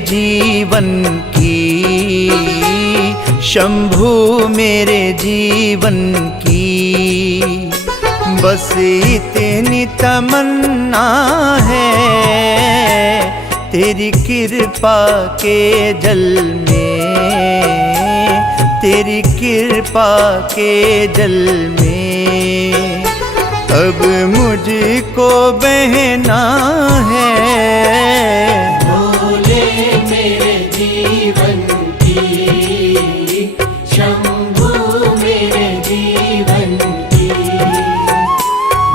जीवन की, शंभू मेरे जीवन की, बस इतनी तमन्ना है तेरी कृपा के जल में, तेरी कृपा के जल में अब मुझको बहना है। भोले मेरे जीवन की, शंभू मेरे जीवन की,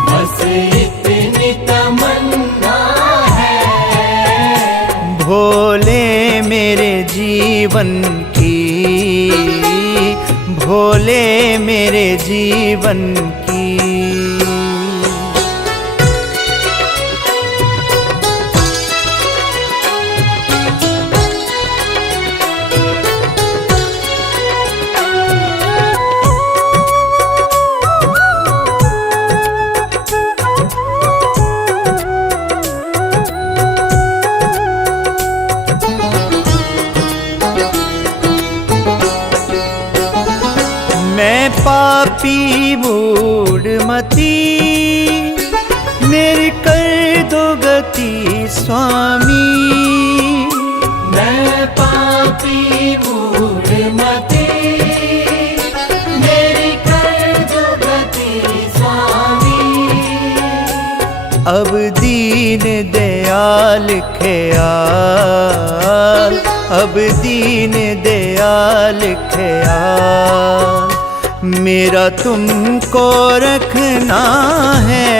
बस इतनी तमन्ना है। भोले मेरे जीवन की, भोले मेरे जीवन की। मैं पापी मूढ़मती, मेरी कर दो गति स्वामी। मैं पापी मूढ़मती, मेरी कर दो गति स्वामी। अब दीन दयाल ख्याल, अब दीन दयाल ख्याल मेरा तुमको रखना है।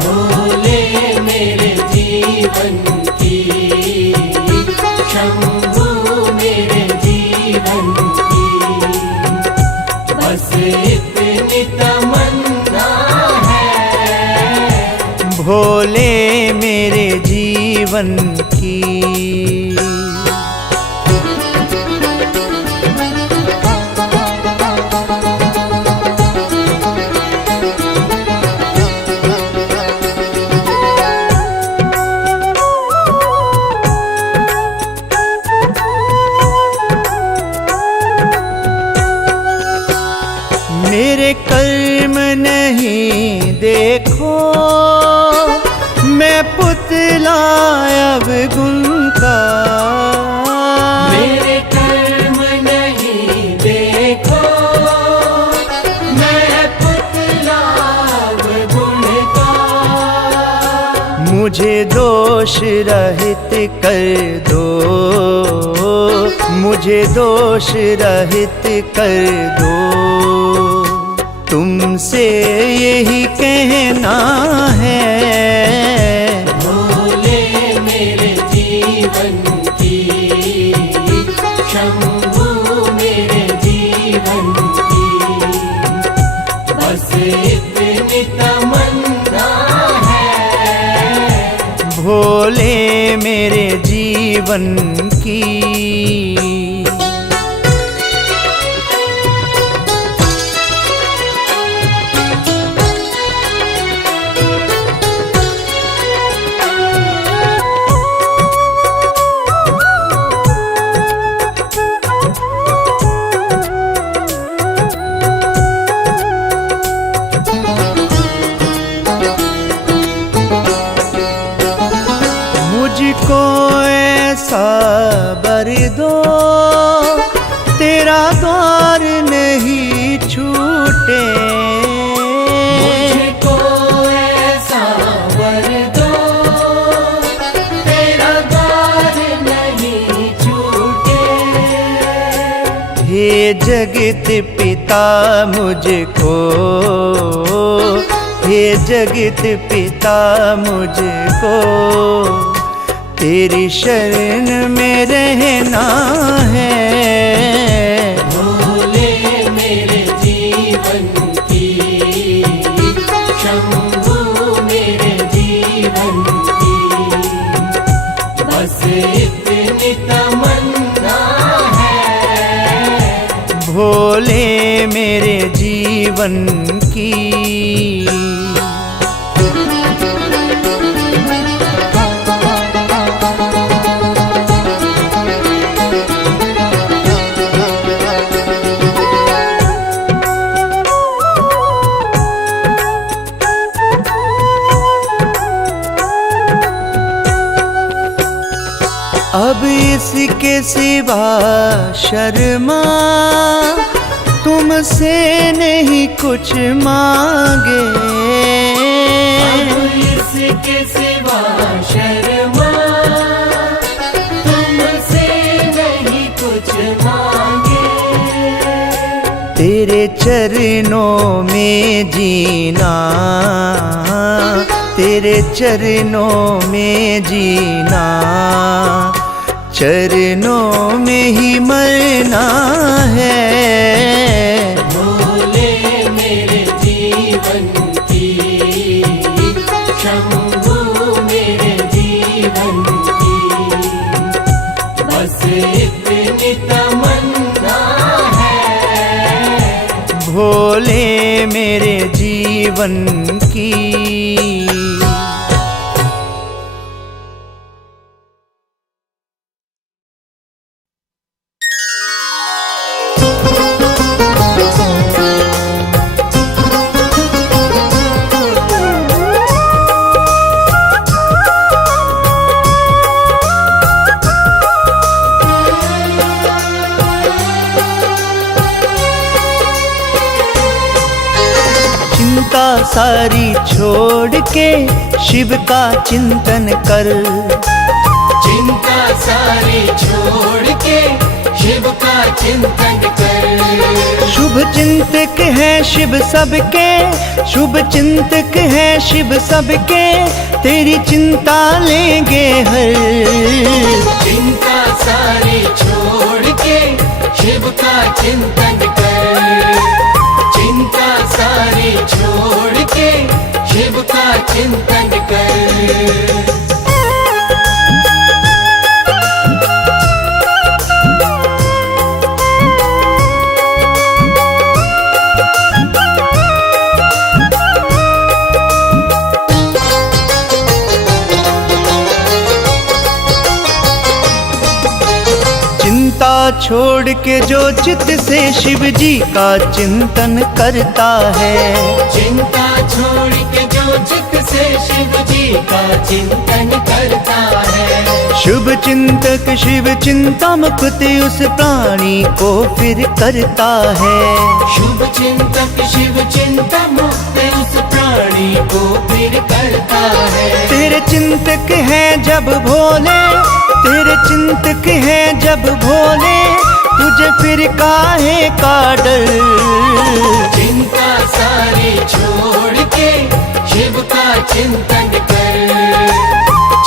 भोले मेरे जीवन की, शंभू मेरे जीवन की, बस इतनी तमन्ना है। भोले मेरे जीवन की। मेरे कर्म नहीं देखो, मैं पुतला अब गुन मुझे दोष रहित कर दो, मुझे दोष रहित कर दो। तुमसे यही कहना है, भोले मेरे जीवन की, शंभू मेरे जीवन की, बस इतनी तमन्ना है। भोले मेरे जीवन की। मुझको ऐसा बर दो, तेरा द्वार नहीं छूटे। मुझको ऐसा वर दो, तेरा द्वार नहीं छूटे। हे जगत पिता मुझको, हे जगत पिता मुझको, तेरी शरण में रहना है। भोले मेरे जीवन की, शंभू मेरे जीवन की, बस इतनी तमन्ना है। भोले मेरे जीवन की। अब इसके सिवा शर्मा तुमसे नहीं कुछ मांगे। अब इसके सिवा शर्मा तुमसे नहीं कुछ मांगे। तेरे चरणों में जीना, तेरे चरणों में जीना, चरणों में ही मरना है। भोले मेरे जीवन की, शंभू मेरे जीवन की, बस इतनी तमन्ना है। भोले मेरे जीवन की। चिंता सारी छोड़ के शिव का चिंतन कर। चिंता सारी छोड़ के शिव का चिंतन कर। शुभ चिंतक है शिव सबके, शुभ चिंतक है शिव सबके, तेरी चिंता लेंगे हर। चिंता सारी छोड़ के शिव का चिंतन कर। चिंता सारी छोड़ के शिव का चिंतन कर। चिंता छोड़ के जो चित्त से शिव जी का चिंतन करता है। चिंता छोड़ के जो चित से शिव जी का चिंतन करता है। शुभ चिंतक शिव चिंता मुक्त उस प्राणी को फिर करता है। शुभ चिंतक शिव चिंता मुक्त उस प्राणी को फिर करता है। तेरे चिंतक हैं जब भोले, तेरे चिंतक हैं जब भोले, तुझे फिर काहे का डर। चिंता सारी छोड़ के शिव का चिंतन कर।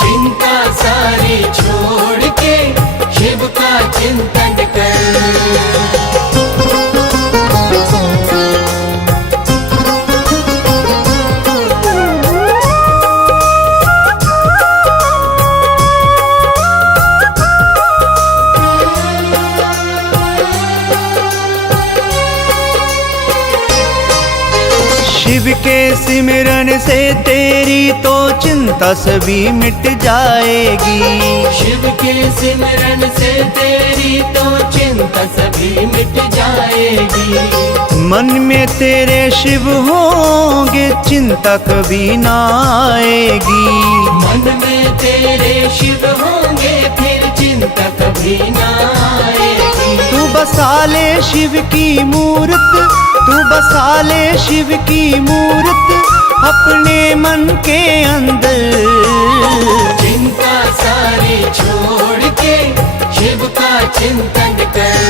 चिंता सारी छोड़ के शिव का चिंतन कर। शिव के सिमरन से तेरी तो चिंता सभी मिट जाएगी। शिव के सिमरन से तेरी तो चिंता सभी मिट जाएगी। मन में तेरे शिव होंगे चिंता कभी ना आएगी। मन में तेरे शिव होंगे फिर चिंता कभी ना आएगी। तू बसा ले शिव की मूर्त, तू बसा ले शिव की मूर्त अपने मन के अंदर। चिंता सारी छोड़ के शिव का चिंतन कर।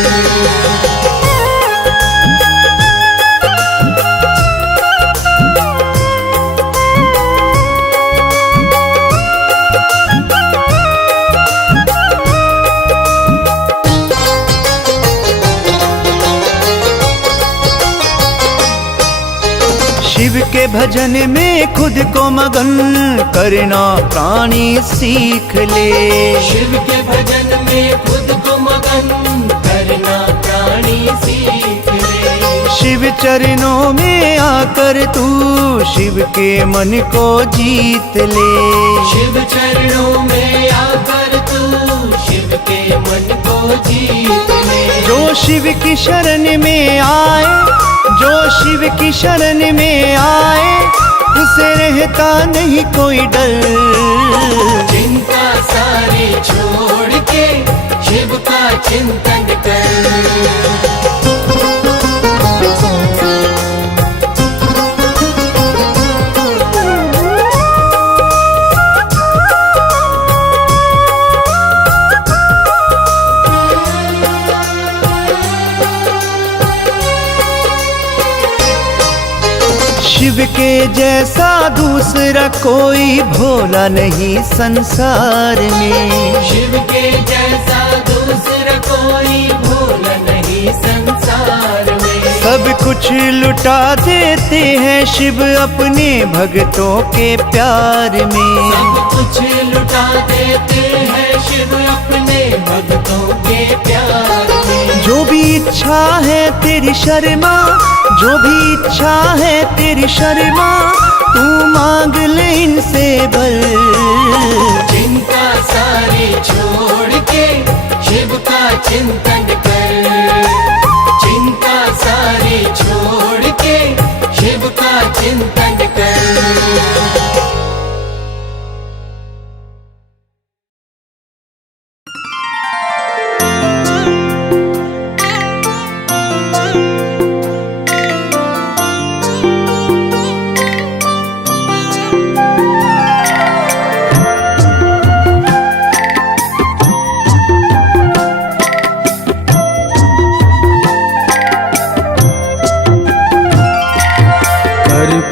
शिव के भजन में खुद को मगन करना प्राणी सीख ले। शिव के भजन में खुद को मगन करना प्राणी सीख ले। शिव चरणों में आकर तू शिव के मन को जीत ले। शिव चरणों में आकर तू शिव के मन को जीत ले। जो शिव की शरण में आए, जो शिव की शरण में आए, उसे रहता नहीं कोई डर। चिंता सारी छोड़ के शिव का चिंतन कर। शिव के जैसा दूसरा कोई भोला नहीं संसार में। शिव के जैसा दूसरा कोई भोला नहीं संसार में। सब कुछ लुटा देते हैं शिव अपने भक्तों के प्यार में। सब कुछ लुटा देते हैं शिव अपने भक्तों के प्यार में। जो भी इच्छा है तेरी शर्मा, जो भी इच्छा है तेरी शर्मा, तू मांग ले इनसे भर। चिंता सारी छोड़ के शिव का चिंतन कर। चिंता सारी छोड़ के शिव का चिंतन कर।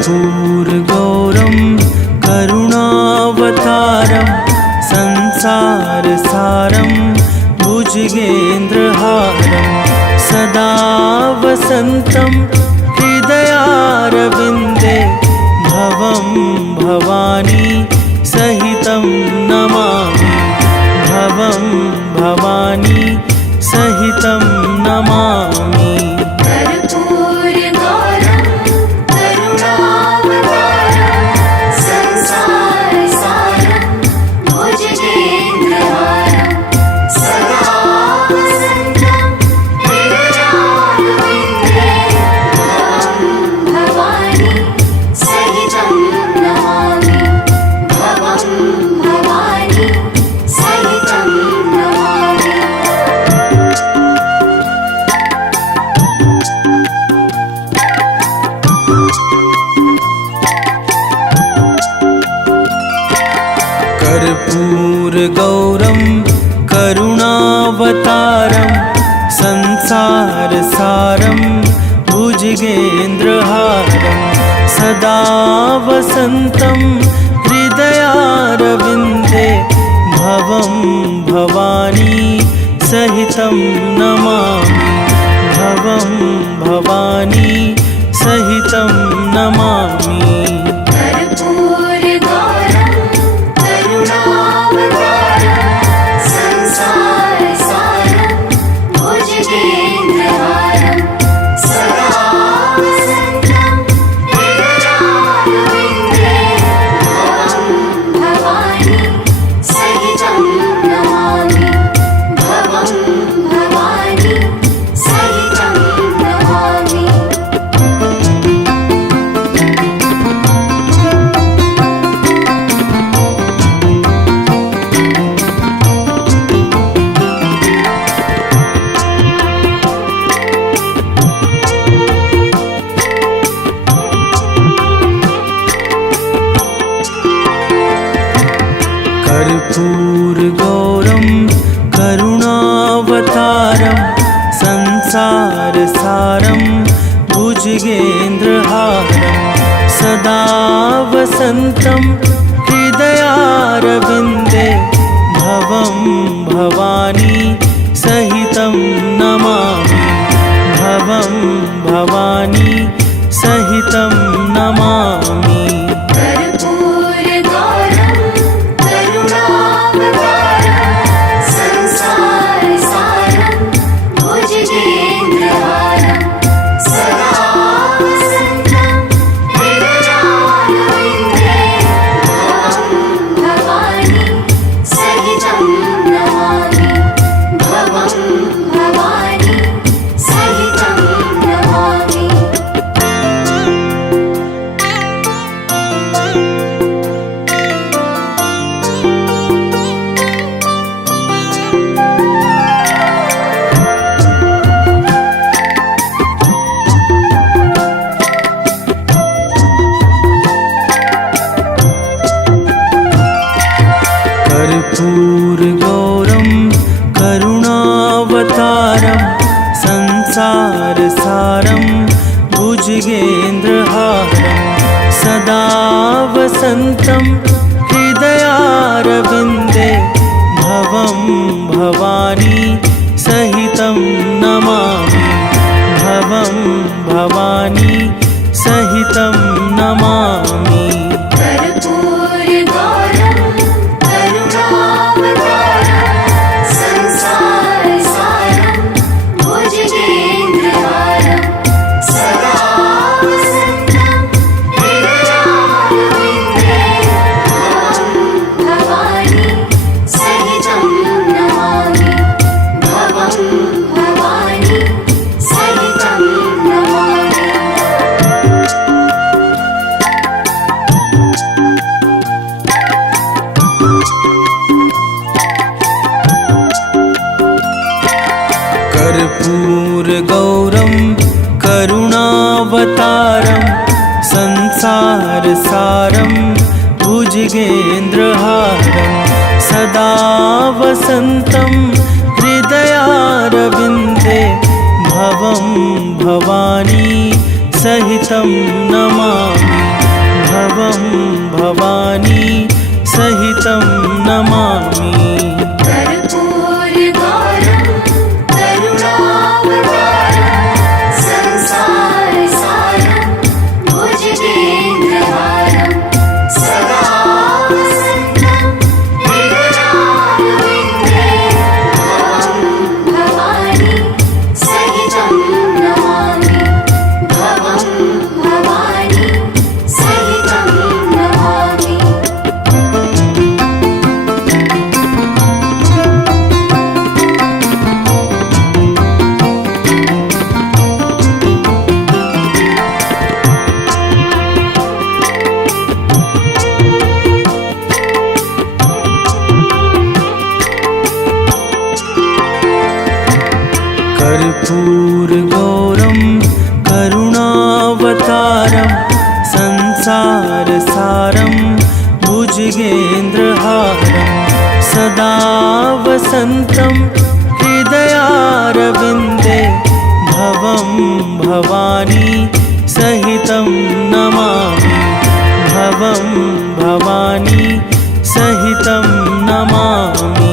कर्पूरगौरं करुणावतारं संसारसारं भुजगेन्द्रहारं सदा वसन्तं हृदयारविन्दे भवं भवानी सहितं नमामि। भवं भवानी सहितं नमामि। भवानी सहितं नमामि। करुणावतारं संसारसारं भुजगेन्द्रहारं सदा वसन्तं हृदयारविन्दे भवं भवानी सहितं नमामि भवं भवानी सहितं नमामि कर्पूरगौरं करुणावतारं संसारसारं भुजगेन्द्रहारं सदा वसन्तं हृदयारविन्दे भवं भवानी सहितं नमामि भवं भवानी सहितं नमामि कर्पूरगौरं करुणावतारं संसारसारं भुजगेन्द्रहारं सदा वसन्तं हृदयारविन्दे भवं भवानी सहितं नमामि भवं भवानी सहितं नमामि कर्पूरगौरं करुणावतारं संसारसारं भुजगेन्द्रहारं सदा वसन्तं हृदयारविन्दे भवं भवानी सहितं नमामि भवं भवानी सहितं नमामि कर्पूरगौरं करुणावतारं संसारसारं भुजगेन्द्रहारं सदा वसन्तं हृदयारविन्दे भवं भवानी सहितं नमामि भवं भवानी सहितं नमामि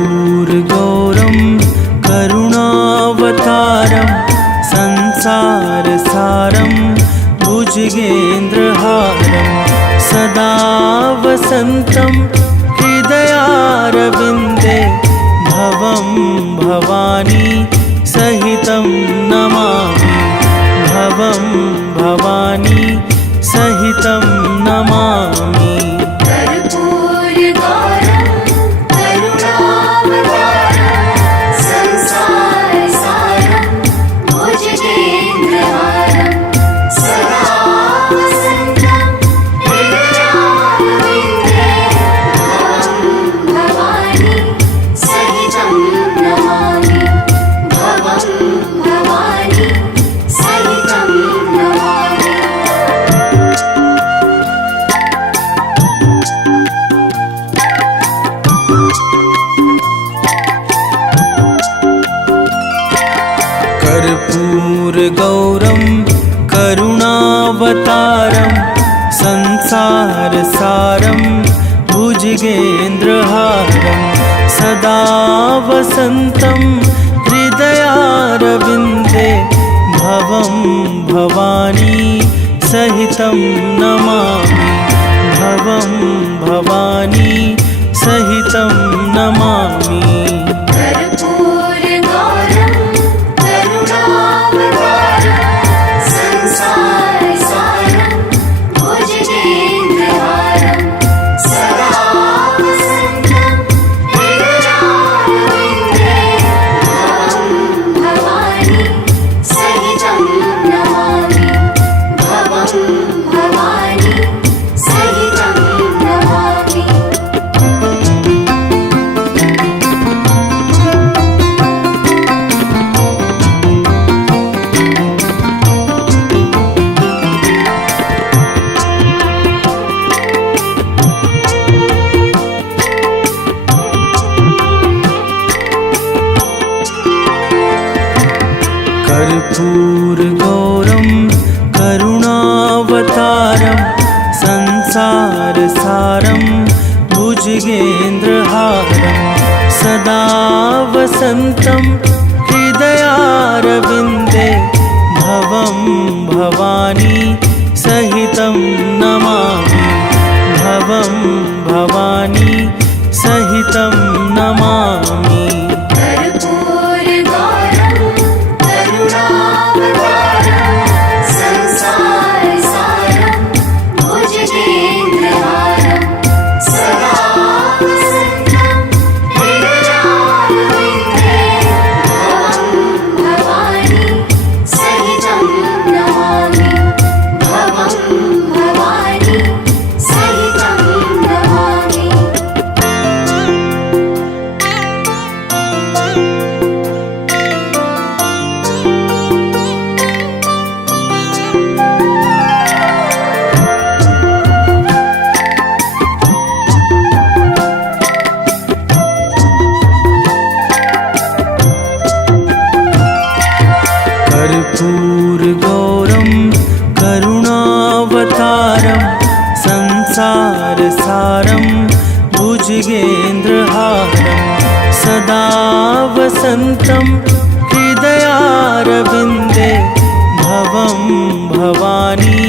कर्पूरगौरं करुणावतारं संसारसारं भुजगेन्द्रहारं सदा वसन्तं हृदयारविन्दे भवं भवानी सहितं नमामि भवं भवानी सहितं नमामि कर्पूरगौरं करुणावतारं संसारसारं भुजगेन्द्रहारं सदा वसन्तं हृदयारविन्दे भवं भवानी सहितं नमामि भवं भवानी सहितं नमामि कर्पूरगौरं करुणावतारं संसारसारं भुजगेन्द्रहारं सदा वसन्तं हृदयारविन्दे भवं भवानी सहितं नमामि भवं भवानी सहितं नमामि कर्पूरगौरं करुणावतारं संसारसारं भुजगेन्द्रहारं सदा वसन्तं हृदयारविन्दे भवं भवानी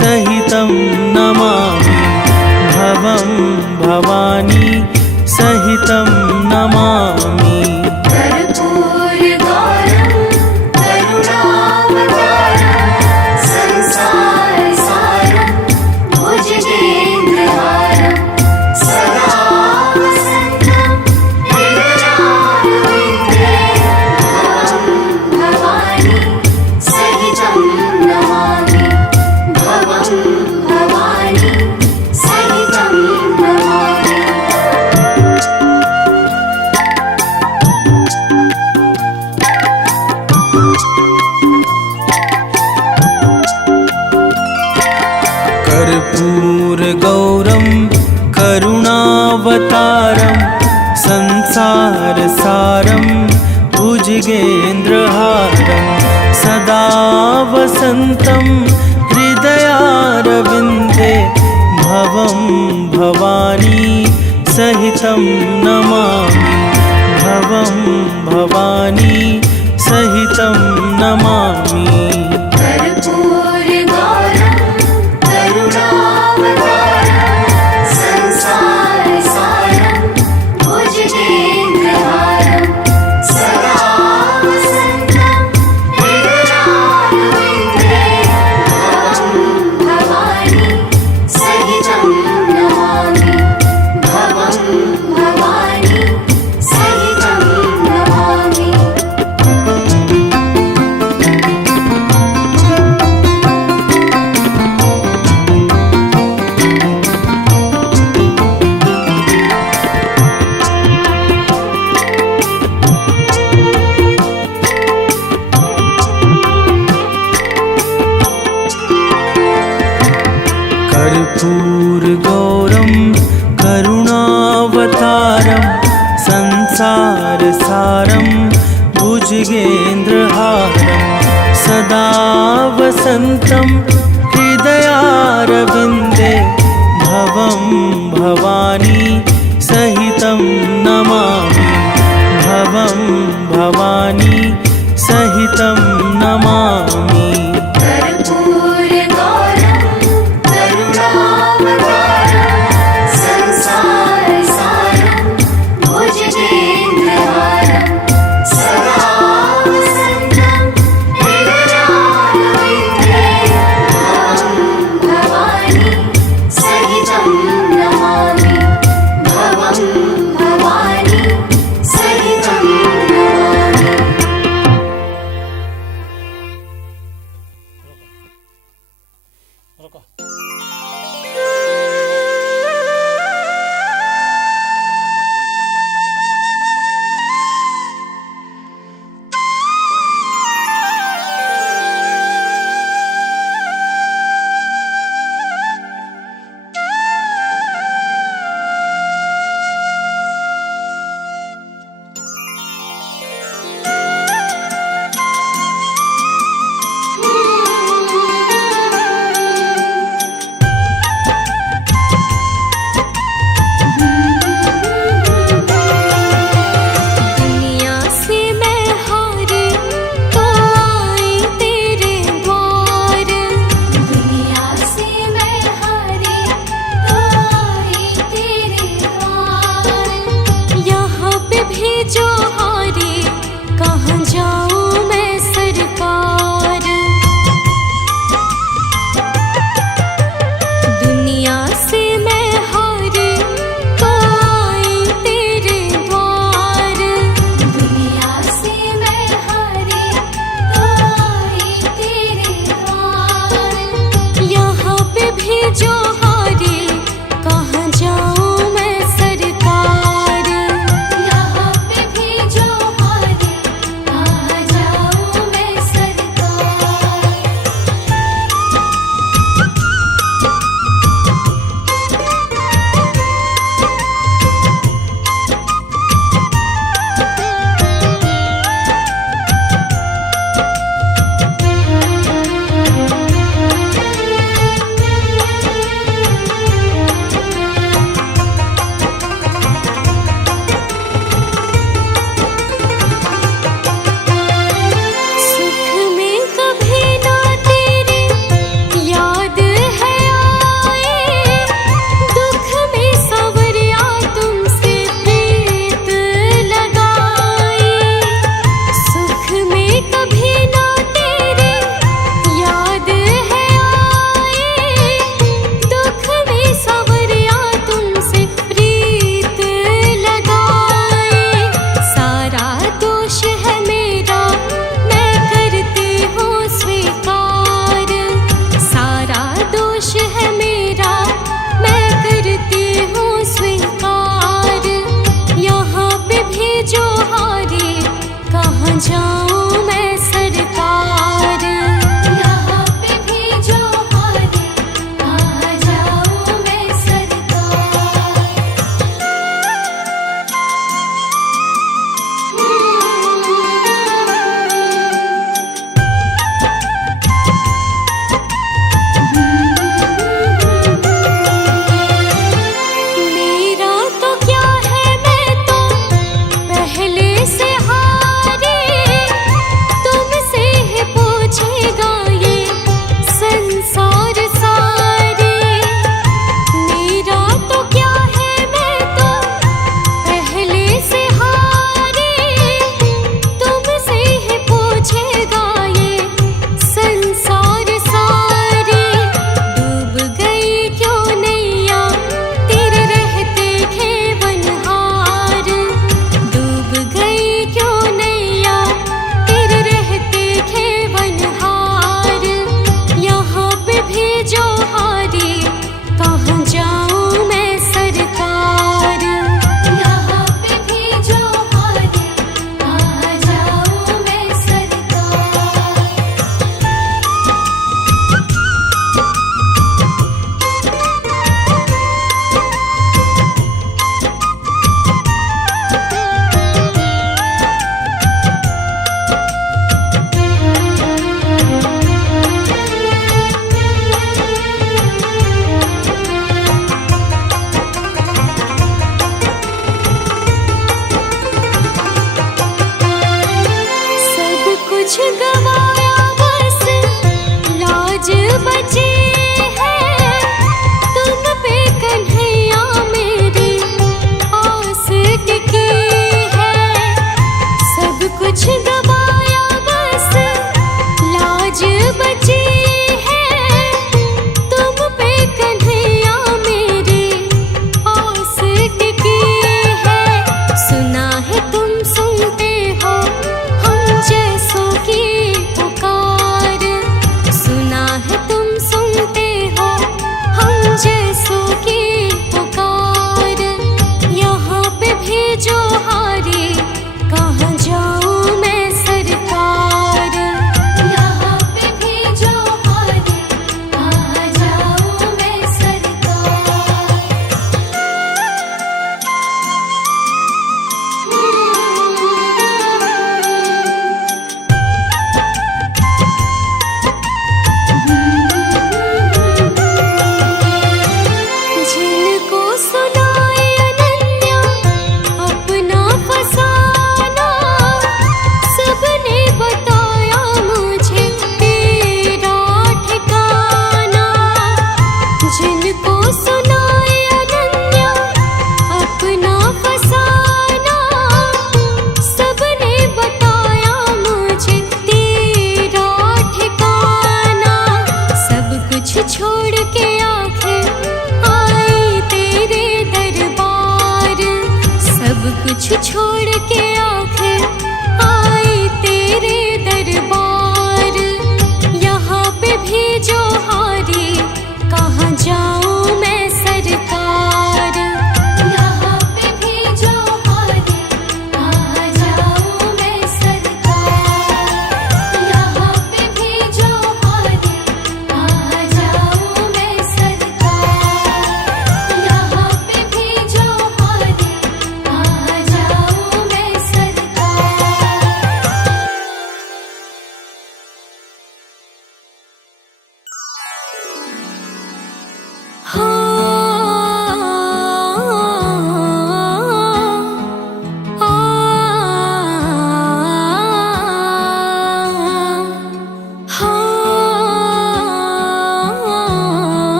सहितं नमामि भवं भवं भवानी सहितं नमामि। कर्पूरगौरं करुणावतारं संसारसारं भुजगेन्द्रहारं सदा वसन्तं हृदयारविन्दे भवं भवानी सहितं नमामि। भवं भवानी सहितं नमामि। कर्पूरगौरं करुणावतारं संसारसारं भुजगेन्द्रहारं सदा वसन्तं हृदयारविन्दे भवं भवानी सहितं नमामि। भवं भवानी सहितं नमामि। कर्पूरगौरं करुणावतारं संसारसारं भुजगेन्द्रहारं सदा वसन्तं हृदयारविन्दे भवं भवानी सहितं नमामि। भवं भवानी सहितं नमामि। कर्पूरगौरं करुणावतारं संसारसारं भुजगेन्द्रहारं सदा वसन्तं हृदयारविन्दे भवं भवानी सहितं नमामि। भवं भवानी सहितं नमामि। कर्पूरगौरं करुणावतारं संसारसारं भुजगेन्द्रहारं सदा वसन्तं हृदयारविन्दे भवं भवानी सहितं नमामि।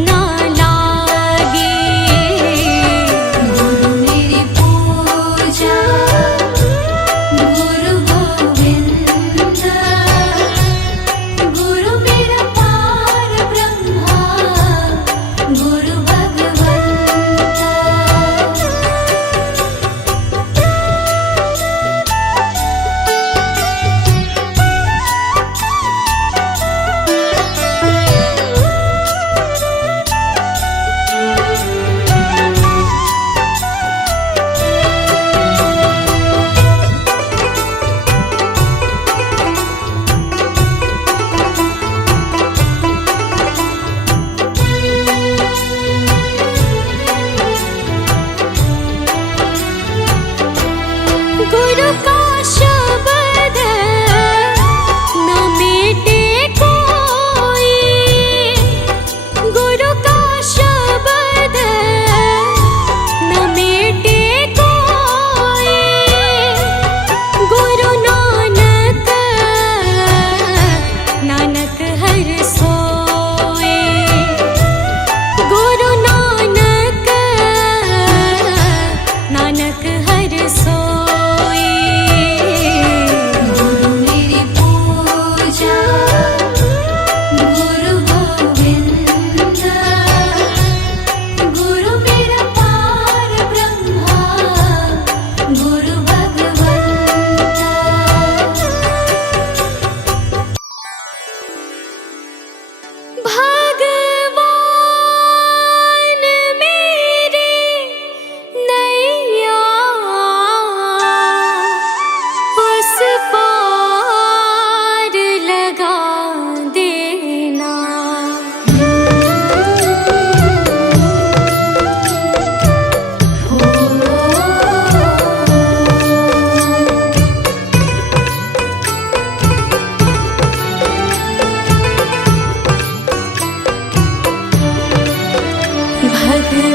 ना लागे। गुरु मेरी पूजा गुरु गोविंद, गुरु मेरा पार ब्रह्मा गुरु भगवंता। गुरु का शब्द न मिटे कोई, गुरु का शब्द न मिटे कोई। गुरु नानक नानक हर सोए, गुरु नानक नानक हर सोए। गुरु मेरी पूजा गुरु गोविंद, गुरु मेरा पार ब्रह्मा गुरु भगवंता। भगवान मेरे नैया उस पार लगा देना। भगवान